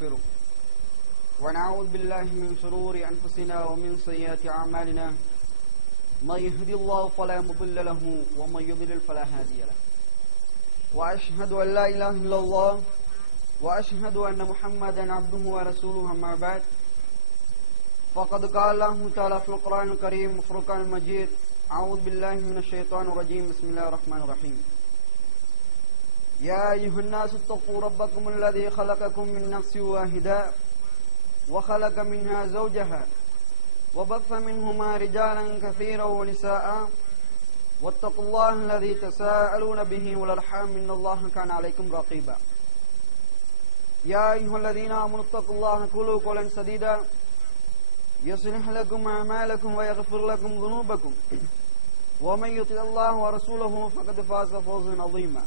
ونستغفره ونعوذ بالله من شرور أنفسنا ومن سيئات أعمالنا من يهدي الله فلا مضل له ومن يضلل فلا هادي له وأشهد أن لا إله إلا الله وأشهد أن محمدا عبده ورسوله أما بعد فقد قال الله تعالى في القرآن الكريم والفرقان المجيد أعوذ بالله من الشيطان الرجيم بسم الله الرحمن الرحيم يا أيها الناس اتقوا ربكم الذي خلقكم من نفس واحدة وخلق منها زوجها وبث منهما رجالا كثيرا ونساء واتقوا الله الذي تساءلون به والأرحام إن الله كان عليكم رقيبا يا أيها الذين آمنوا اتقوا الله قولوا قولا سديدا يصلح لكم أعمالكم ويغفر لكم ذنوبكم ومن يطع الله ورسوله فقد فاز فوزا عظيما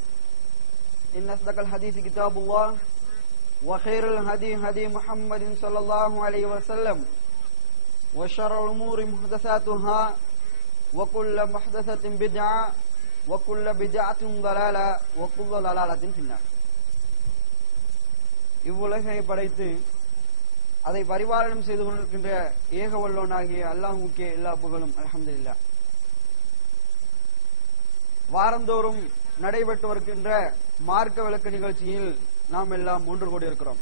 إن أصدق الحديث كتاب الله وخير الهدي هدي محمد صلى الله عليه وسلم وشر الأمور محدثاتها وكل محدثة بدعة وكل بدعة ضلالة وكل ضلالة في النار. இவ்வுலகை படைத்து அதை பரிபாலனம் செய்து கொண்டிருக்கின்ற ஏக வல்லோனாகிய அல்லாஹ்வுக்கே எல்லா புகழும் அல்ஹம்துலில்லாஹ். வாரந்தோறும் நடைபெற்று வருகின்ற மார்க்க விளக்க நிகழ்ச்சியில் நாம் எல்லாம் ஒன்று கூடி இருக்கிறோம்.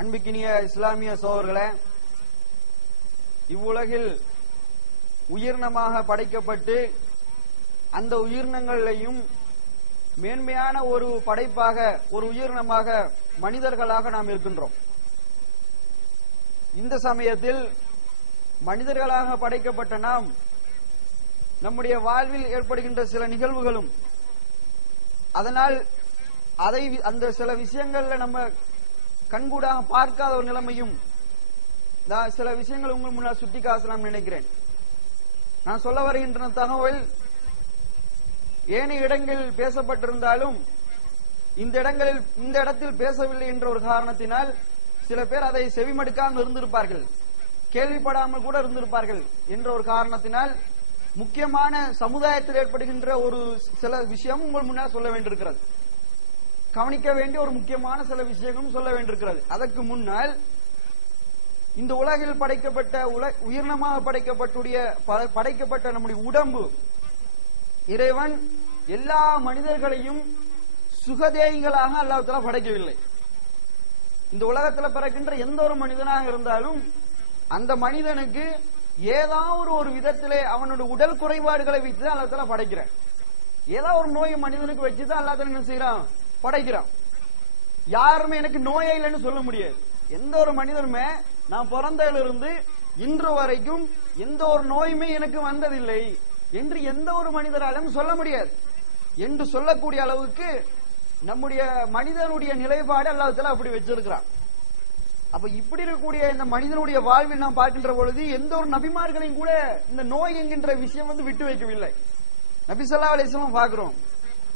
அன்பிக்கினிய இஸ்லாமிய சகோதரர்களே, இவ்வுலகில் உயிரினமாக படைக்கப்பட்டு அந்த உயிரினங்களையும் மேன்மையான ஒரு படைப்பாக ஒரு உயிரினமாக மனிதர்களாக நாம் இருக்கின்றோம். இந்த சமயத்தில் மனிதர்களாக படைக்கப்பட்ட நாம் நம்முடைய வாழ்வில் ஏற்படுகின்ற சில நிகழ்வுகளும் அதனால் அந்த சில விஷயங்கள்ல நம்ம கண்கூடாக பார்க்காத ஒரு நிலைமையும் சில விஷயங்கள் உங்கள் முன்னால் சுட்டி காசலாம் நினைக்கிறேன். நான் சொல்ல வருகின்ற தகவல் ஏனைய இடங்களில் பேசப்பட்டிருந்தாலும் இந்த இடத்தில் பேசவில்லை என்ற ஒரு காரணத்தினால் சில பேர் அதை செவிமடுக்காமல் இருந்திருப்பார்கள், கேள்விப்படாமல் கூட இருந்திருப்பார்கள் என்ற ஒரு காரணத்தினால் முக்கியமான சமுதாயத்தில் ஏற்படுகின்ற ஒரு சில விஷயம் உங்கள் முன்னால் சொல்ல வேண்டியிருக்கிறது. கவனிக்க வேண்டிய ஒரு முக்கியமான சில விஷயங்களும் சொல்ல வேண்டியிருக்கிறது. அதற்கு முன்னால் இந்த உலகில் படைக்கப்பட்ட உயிரினமாக படைக்கப்பட்ட நம்முடைய உடம்பு, இறைவன் எல்லா மனிதர்களையும் சுகதேயிகளாக அல்லாஹ் தஆலா படைக்கவில்லை. இந்த உலகத்தில் பிறக்கின்ற எந்த ஒரு மனிதனாக இருந்தாலும் அந்த மனிதனுக்கு ஏதாவது ஒரு விதத்திலே அவனுடைய உடல் குறைபாடுகளை வைத்துதான் அல்லாஹ் தஆலா படைக்கிறான். ஏதாவது ஒரு நோய் மனிதனுக்கு வச்சுதான் அல்லாஹ் தஆலா என்ன செய்யறான், படைக்கிறான். யாருமே எனக்கு நோயே இல்லைன்னு சொல்ல முடியாது. எந்த ஒரு மனிதனுமே நான் பிறந்ததிலிருந்து இன்று வரைக்கும் எந்த ஒரு நோயுமே எனக்கு வந்ததில்லை என்று எந்த ஒரு மனிதராலும் சொல்ல முடியாது என்று சொல்லக்கூடிய அளவுக்கு நம்முடைய மனிதனுடைய நிலைப்பாடு அல்லாஹ் தஆலா அப்படி வச்சிருக்கிறான். அப்ப இப்படி இருக்கக்கூடிய இந்த மனிதனுடைய வாழ்வில் நாம் பார்க்கின்ற பொழுது எந்த ஒரு நபிமார்களையும் கூட இந்த நோய் என்கின்ற விஷயம் விட்டு வைக்கவில்லை. நபி ஸல்லல்லாஹு அலைஹி வஸல்லம் பார்க்கிறோம்,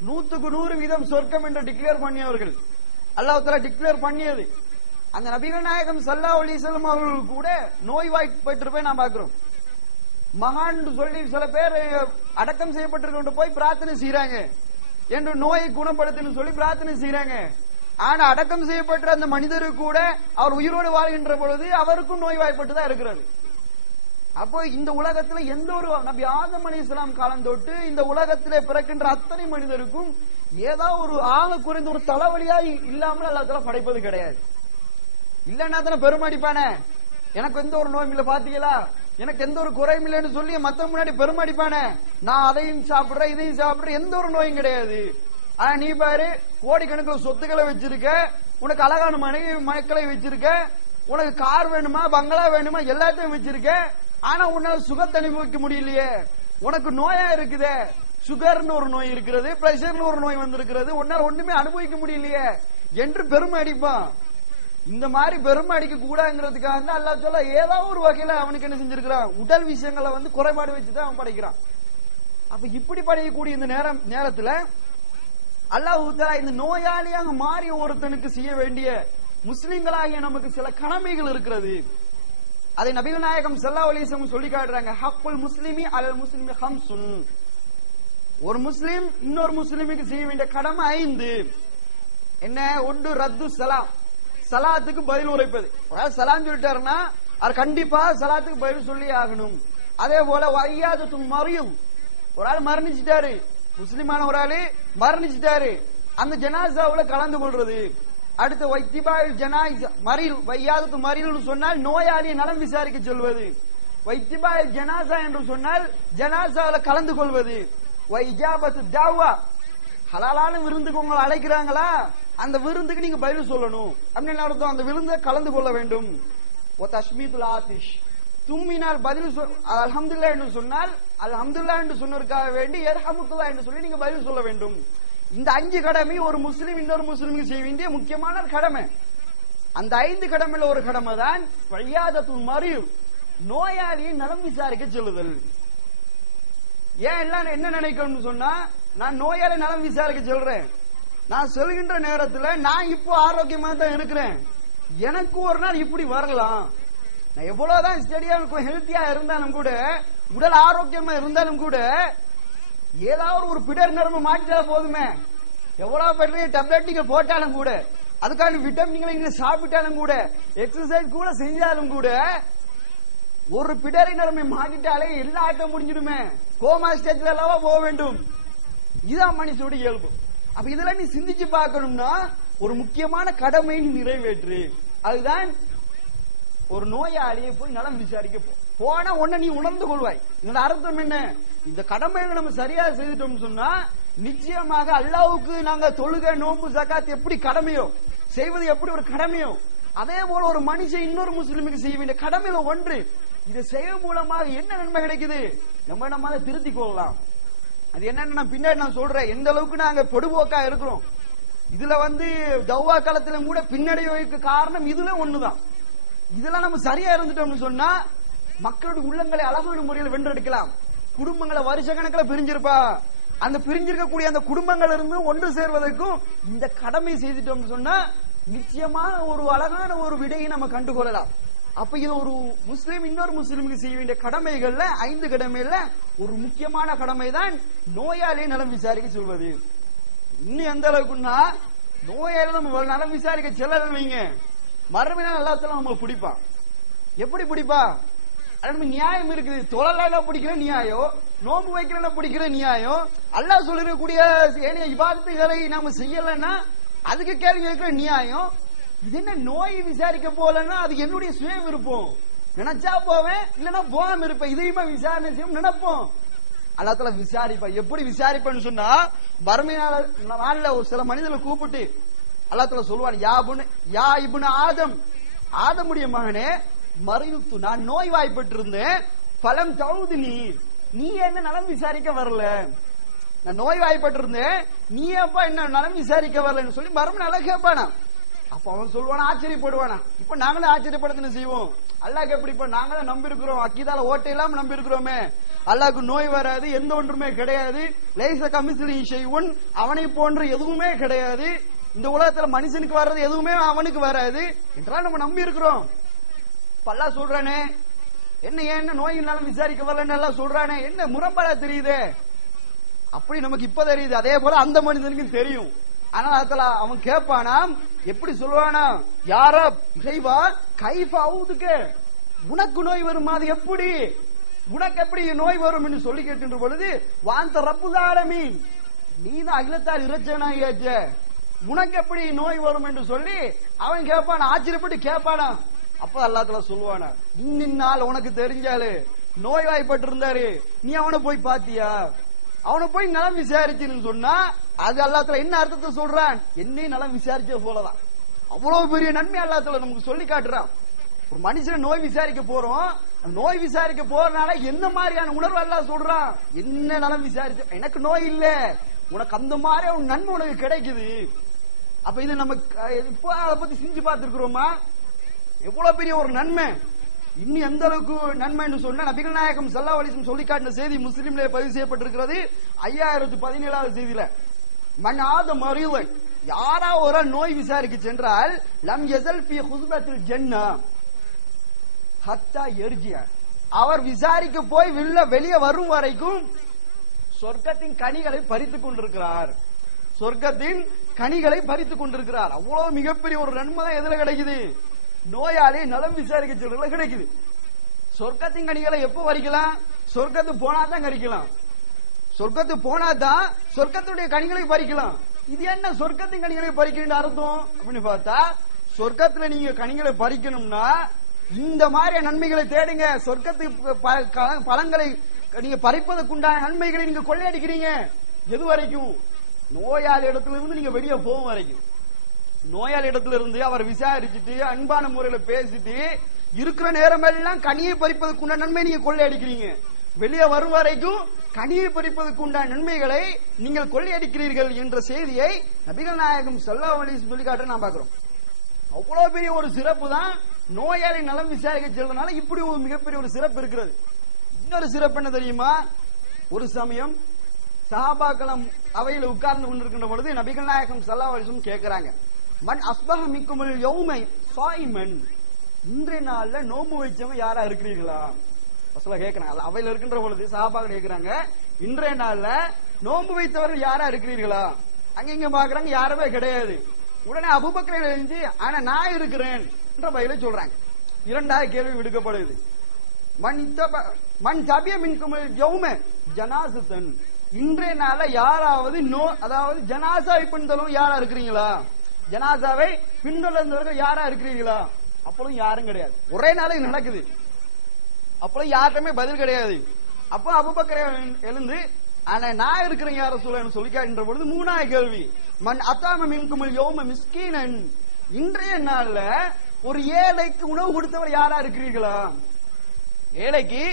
100% சொர்க்கம் என்று டிக்ளேர் பண்ணியவர்கள், அல்லாஹ் தஆலா டிக்ளேர் பண்ணியது. அந்த நபிகள் நாயகம் ஸல்லல்லாஹு அலைஹி வஸல்லம் அவர்கள் கூட நோய்வாய்ப்பட்டிருப்பதை நாம் பார்க்கிறோம். மகான் சொல்லி சில பேர் அடக்கம் செய்யப்பட்டிருக்க போய் பிரார்த்தனை செய்யறாங்க என்று நோயை குணப்படுத்தணும் சொல்லி பிரார்த்தனை செய்யறாங்க. ஆனா அடக்கம் செய்யப்பட்ட அந்த மனிதருக்கு கூட அவர் உயிரோடு வாழ்கின்ற பொழுது அவருக்கும் நோய்வாய்ப்பட்டுதான் இருக்கிறது. அப்போ இந்த உலகத்துல எந்த ஒரு நபி ஆதம் அலைஹிஸ்ஸலாம் காலம் தொட்டு இந்த உலகத்திலே பிறக்கின்ற அத்தனை மனிதருக்கும் ஏதாவது ஒரு ஆக குறைந்த ஒரு தலைவலியா இல்லாமல் அல்லாஹ் தஆலா படைப்பது கிடையாது. இல்லன்னா தானே பெருமடிப்பானே, எனக்கு எந்த ஒரு நோயும் இல்ல பாத்தீங்களா, எனக்கு எந்த ஒரு குறையும் இல்லைன்னு சொல்லி மத்த முன்னாடி பெருமடிப்பானே, நான் அதையும் சாப்பிடுறேன் இதையும் சாப்பிடுறேன், எந்த ஒரு நோயும் கிடையாது. ஆனா நீ பாரு, கோடிக்கணக்கில் சொத்துக்களை வச்சிருக்க, உனக்கு அழகான மனைவி மக்களை வச்சிருக்க, உனக்கு கார் வேணுமா பங்களா வேணுமா எல்லாத்தையும் வச்சிருக்க, ஆனா உன்னால சுகத்தை அனுபவிக்க முடியலையே, உனக்கு நோயா இருக்குதே, சுகர்னு ஒரு நோய் இருக்கிறது, பிரஷர்னு ஒரு நோய் வந்திருக்கிறது, உன்னால ஒண்ணுமே அனுபவிக்க முடியலையே என்று பெருமை அடிப்பான். இந்த மாதிரி பெருமை அடிக்க கூடாதுங்கிறதுக்காக தான் அல்லாஹ் தஆலா ஏதாவது ஒரு வகையில அவனுக்கு என்ன செஞ்சிருக்கிறான், உடல் விஷயங்களை குறைபாடு வச்சுதான் அவன் படைக்கிறான். அப்ப இப்படி படைக்கக்கூடிய இந்த நேரத்துல அல்லாஹ் தஆலா இந்த நோயாளியாக மாறிய ஒருத்தனுக்கு செய்ய வேண்டிய முஸ்லிம்களாகிய நமக்கு சில கடமைகள் இருக்கிறது. அதை நபிகள் நாயகம் ஸல்லல்லாஹு அலைஹி வஸல்லம் சொல்லி காட்டுறாங்க. ஹக்குல் முஸ்லிமி அலல் முஸ்லிமி ஹம்சுன். ஒரு முஸ்லிம் இன்னொரு முஸ்லிமுக்கு செய்ய வேண்டிய கடமை 5. என்ன? ஒன்று ரத்து சலாம், சலாத்துக்கு பதில் உரைப்பது. சலாம் சொல்லிட்டாருன்னா அது கண்டிப்பா சலாத்துக்கு பதில் சொல்லி ஆகணும். அதே போல வையாதத்து மறியும், ஒரு ஆள் மரணிச்சிட்டாரு, முஸ்லிமான ஒரு ஆளு மரணிச்சிட்டாரு, அந்த ஜனாசாவுல கலந்து கொள்றது. அடுத்து வைத்திபாயில் ஜனாயிஸ் மறியல், வையாதத்து மறியல் சொன்னால் நோயாளியை நலம் விசாரிக்க சொல்வது. வைத்திபாயில் ஜனாசா என்று சொன்னால் ஜனாசாவுல கலந்து கொள்வது. வைஜாபத்து தாவா, ஹலாலான விருந்துக்கு உங்களை அழைக்கிறாங்களா, அந்த விருந்துக்கு நீங்க பதில் சொல்லணும் அப்படின்னு அர்த்தம். அந்த விருந்தை கலந்து கொள்ள வேண்டும். தஷ்மீதுல் ஆதிஷ், தும்மினால் பதில் அல்ஹம்துலில்லாஹ் என்று சொன்னால் அல்ஹம்துலில்லாஹ் என்று சொன்னதற்காக வேண்டி யர்ஹமுக்கல்லாஹ் என்று சொல்லி நீங்க பதில் சொல்ல வேண்டும். இந்த 5 கடமை ஒரு முஸ்லிம் இன்னொரு முஸ்லிமுக்கு செய்ய வேண்டிய முக்கியமான கடமை. அந்த 5 கடமையில ஒரு கடமை தான் வையாதத்துல் மறியும், நோயாளியை நலம் விசாரிக்க சொல்லுதல். ஏன் எல்லாம் என்ன நினைக்கணும்னு சொன்னா, நான் நோயாளி நலம் விசாரிக்க சொல்றேன், நான் சொல்கின்ற நேரத்துல நான் இப்போ ஆரோக்கியமா தான் இருக்கிறேன், எனக்கு ஒரு நாள் இப்படி வரலாம், நான் எவ்வளவுதான் ஸ்டடியா ஹெல்த்தியா இருந்தாலும் கூட, உடல் ஆரோக்கியமா இருந்தாலும் கூட, ஏதாவது ஒரு பிடர் நரம்பு மாட்டிட்டாலும் போதுமே, எவ்வளவு பெரிய டேப்லெட் நீங்க போட்டாலும் கூட, அதுக்கான விட்டமின்களை நீங்க சாப்பிட்டாலும் கூட, எக்ஸசைஸ் கூட செஞ்சாலும் கூட, ஒரு பிடரை நரம்பை மாட்டிட்டாலே எல்லா ஆட்டம் முடிஞ்சிடுமே, கோமா ஸ்டேஜ்ல எல்லாம் போக வேண்டும். இதுதான் மனுஷோட இயல்பு. அப்ப இதெல்லாம் நீ சிந்திச்சு பார்க்கணும்னா ஒரு முக்கியமான கடமை நீ நிறைவேற்று. அதுதான் ஒரு நோயாளியை போய் நலம் விசாரிக்க போனா உன்ன நீ உணர்ந்து கொள்வாய். இதோட அர்த்தம் என்ன, இந்த கடமைகளை நம்ம சரியா செய்துட்டோம் சொன்னா நிச்சயமாக அல்லாஹ்வுக்கு நாங்க தொழுகை நோன்பு ஜகாத் எப்படி கடமையோ, செய்வது எப்படி ஒரு கடமையோ, அதே போல ஒரு மனுஷன் இன்னொரு முஸ்லிமுக்கு செய்ய வேண்டிய கடமையில ஒன்று. இதை செய்ய மூலமாக என்ன நன்மை கிடைக்குது, நம்ம திருத்தி கொள்ளலாம். அது என்னன்னு நான் பின்னாடி நான் சொல்றேன். எந்த அளவுக்கு நாங்க பொடுபோக்கா இருக்கிறோம், இதுல தௌவா காலத்துல கூட பின்னடைவுக்கு காரணம் இதுல ஒண்ணுதான். இதெல்லாம் நம்ம சரியா இருந்துட்டோம்னு சொன்னா மக்களுடைய உள்ளங்களை அழகான முறையில் வென்றெடுக்கலாம். குடும்பங்களை வருஷ கணக்கில் பிரிஞ்சிருப்பா, அந்த பிரிஞ்சிருக்கக்கூடிய அந்த குடும்பங்கள் இருந்து ஒன்று சேர்வதற்கும் இந்த கடமை செய்துட்டோம்னு சொன்னா நிச்சயமா ஒரு அழகான ஒரு விடையை நம்ம கண்டுகொள்ளலாம். அப்ப இது ஒரு முஸ்லீம் இன்னொரு முஸ்லீமுக்கு செய்ய வேண்டிய கடமைகள்ல 5 கடமைகள்ல ஒரு முக்கியமான கடமை தான் நோயாளியை நலம் விசாரிக்க சொல்வது. இன்னும் எந்த அளவுக்குன்னா, நோயாளி நம்ம நலம் விசாரிக்க செல்லலன்னு வைங்க, மறுமையினால் அல்லாஹ் நம்ம பிடிப்பான். எப்படி பிடிப்பா, நம்ம நியாயம் இருக்குது. தொழல பிடிக்கிற நியாயம், நோன்பு வைக்கிற பிடிக்கிற நியாயம், அல்லாஹ் சொல்லிருக்கக்கூடிய ஏனைய இபாதத்துகளை நாம செய்யலன்னா அதுக்கு கேள்வி கேட்கிற நியாயம். இது என்ன நோய் விசாரிக்க போலன்னா அது என்னுடைய சுய விருப்பம், நினைச்சா போவேன் இல்லன்னா போகாம இருப்பேன், இதையுமா விசாரணை செய்யும் நினைப்போம். அல்லாஹ் தஆலா விசாரிப்பா. எப்படி விசாரிப்பேன்னு சொன்னா, மறுமை நாள்ல ஒரு சில மனிதர்களை கூப்பிட்டு அல்லாஹ் தஆலா சொல்லுவான், யா இப்னு ஆதம், ஆதமுடைய மகனே, மறைத்து நான் நோய் வாய்ப்பட்டு இருந்தேன், பலம் தவுது நீ என்ன நலம் விசாரிக்க வரல, நான் நோய் வாய்ப்பட்டு இருந்தேன், நீ அப்பா என்ன நலம் விசாரிக்க வரலன்னு சொல்லி மறுமை நாள கேட்பானா. அப்ப அவன் சொல்லுவானா, ஆச்சரியப்படுவானா. இப்ப நாங்களும் ஆச்சரியப்படுத்த செய்வோம். அல்லாஹ்க்கு எப்படி, இப்ப நாங்களும் நம்பி இருக்கிறோம், அக்கீதால ஓட்டை இல்லாம நம்பி இருக்கிறோமே, அல்லாஹ்க்கு நோய் வராது, எந்த ஒன்றுமே கிடையாது, லைஸ கமிஸ்லி ஷைஉன், அவனை போன்ற எதுவுமே கிடையாது, இந்த உலகத்துல மனுஷனுக்கு வர்றது எதுவுமே அவனுக்கு வராது என்றால் நம்ம நம்பி இருக்கிறோம். பல்லா சொல்றானே, என்ன நோயினாலும் விசாரிக்க வரலன்னு எல்லாம் சொல்றானே, என்ன முரம்பலா தெரியுது. அப்படி நமக்கு இப்ப தெரியுது, அதே போல அந்த மனிதனுக்கு தெரியும். ஆனால் அதுல அவன் கேட்பானாம், எப்படி சொல்லுவானா, யார இறைவா கைஃபா அவுதுக்கு, உனக்கு நோய் வருமா, அது எப்படி, உனக்கு எப்படி நோய் வரும் என்று சொல்லி கேட்கின்ற பொழுது, வாந்த ரப்புதாலமீன், நீதான் அகிலத்தால் இறைச்சனாகியாச்ச, உனக்கு எப்படி நோய் வரும் என்று சொல்லி அவன் கேட்பானா, ஆச்சரியப்பட்டு கேட்பானா. அப்ப அல்லாஹ் தஆலா சொல்லுவானா, இன்னின்னால் உனக்கு தெரிஞ்சாலு நோய்வாய்ப்பட்டு இருந்தாரு, நீ அவனை போய் பாத்தியா, அவனை போய் நலம் விசாரிச்சுன்னு சொன்னா அது அல்லாஹ் தஆலா என்ன அர்த்தத்தை சொல்றான், என்னை நலம் விசாரிச்ச போலதான். அவ்வளவு பெரிய நன்மை அல்லாஹ் தஆலா நமக்கு சொல்லி காட்டுறான். ஒரு மனுஷனை நோய் விசாரிக்க போறோம், நோய் விசாரிக்க போறதுனால என்ன மாதிரியான உணர்வு அல்லாஹ் சொல்றான், என்ன நலம் விசாரிச்ச, எனக்கு நோய் இல்ல, உனக்கு அந்த மாதிரி ஒரு நன்மை உனக்கு கிடைக்குது. அப்ப இது நமக்கு இப்போ அதை பத்தி செஞ்சு பார்த்திருக்கிறோமா, எவ்வளவு பெரிய ஒரு நன்மை. இன்னும் எந்த அளவுக்கு நன்மைன்னு சொன்னா, நபிகள் நாயகம் ஸல்லல்லாஹு அலைஹி வஸல்லம் சொல்லி காட்டின செய்தி முஸ்லிம்ல பதிவு செய்யப்பட்டிருக்கிறது 5017வது செய்தியில, மன் ஆத மரீதன், யாரா ஒரு நோய் விசாரிக்க சென்றால், லம் யஸல் ஃபீ ஹுஸ்பத்தில் ஜன்னah ஹத்தா யர்ஜிஅ, அவர் விசாரிக்க போய் வெளியே வரும் வரைக்கும் சொர்க்கத்தின் கனிகளை பறித்துக் கொண்டிருக்கிறார். சொர்க்கத்தின் கனிகளை பறித்துக் கொண்டிருக்கிறார். அவ்வளவு மிகப்பெரிய ஒரு நன்மை தான் எதுல கிடைக்குது? நோயாளி நலம் விசாரிக்க சொல்றதுல கிடைக்குது. சொர்க்கத்தின் கனிகளை எப்ப பறிக்கலாம்? சொர்க்கத்துக்கு போனாதான் பறிக்கலாம். சொர்க்கத்துக்கு போனாதான் சொர்க்கத்துடைய கனிகளை பறிக்கலாம். இது என்ன சொர்க்கத்தின் கனிகளை பறிக்கின்ற அர்த்தம் அப்படின்னு பார்த்தா, சொர்க்கத்துல நீங்க கனிகளை பறிக்கணும்னா இந்த மாதிரி நன்மைகளை தேடுங்க. சொர்க்கத்துக்கு பழங்களை நீங்க பறிப்பதற்குண்டான நன்மைகளை நீங்க கொள்ளையடிக்கிறீங்க. எது வரைக்கும்? நோயாளி இடத்துல இருந்து நீங்க வெளியே போகும் வரைக்கும். நோயாளி இடத்துல இருந்து அவர் விசாரிச்சுட்டு அன்பான முறையில பேசிட்டு இருக்கிற நேரம் எல்லாம் கனியை பறிப்பதற்குண்டான நன்மை நீங்க கொள்ளையடிக்கிறீங்க. வெளியே வரும் வரைக்கும் கனியை பறிப்பதற்கு உண்டான நன்மைகளை நீங்கள் கொள்ளையடிக்கிறீர்கள் என்ற செய்தியை நபிகள் நாயகம் ஸல்லல்லாஹு அலைஹி வஸல்லம் சொல்லி காட்ட நாம் பார்க்கிறோம். அவ்வளவு பெரிய ஒரு சிறப்பு தான் நோயாளி நலம் விசாரிக்க செல்றதுனால இப்படி ஒரு மிகப்பெரிய ஒரு சிறப்பு இருக்கிறது. இன்னொரு சிறப்பு என்ன தெரியுமா? ஒரு சமயம் சஹாபாக்கள் அவையில் உட்கார்ந்து கொண்டிருக்கின்ற பொழுது நபிகள் நாயகம் ஸல்லல்லாஹு அலைஹி வஸல்லம் கேட்கிறாங்க, மன் அஸ்பஹ மின்குமுல் யௌம ஸாயிமன், இன்றைய நாள்ல நோன்பு வைச்சவங்க யாரா இருக்கிறீர்களா? கேட்கிறாங்க. அவையில் இருக்கின்ற பொழுது சஹாபாக்கள் கேட்கிறாங்க, இன்றைய நாள்ல நோன்பு வைத்தவர்கள் யாரா இருக்கிறீர்களா? அங்க இங்க பாக்குறாங்க, யாருமே கிடையாது. உடனே அபூபக்கர் எழுந்து, ஆனா நான் இருக்கிறேன் என்ற பதிலை சொல்றாங்க. இரண்டாவது கேள்வி விடுக்கப்படுது, மன் தபிய மின்குமுல் யௌம ஜனாசத்தன், இன்றைய நாள்ல யாராவது அதாவது ஜனாசாவை பின்தொடரும் யாரா இருக்கிறீங்களா? ஜனாசாவை பின்தொடர்ந்தவர்கள் யாரா இருக்கிறீர்களா? அப்பளும் யாரும் கிடையாது. ஒரே நாளைக்கு நடக்குது. அப்பளும் யாருமே பதில் கிடையாது. அப்ப அபூபக்கர் எழுந்து, ஆனா நான் இருக்கிறேன் யார சொல்ல சொல்லிக்கான்ற பொழுது மூணாவது கேள்வி, மன் அத்தாம மின்குமுல் யௌம மிஸ்கீனன், இன்றைய நாள்ல ஒரு ஏழைக்கு உணவு கொடுத்தவர் யாரா இருக்கிறீர்களா? ஏழைக்கு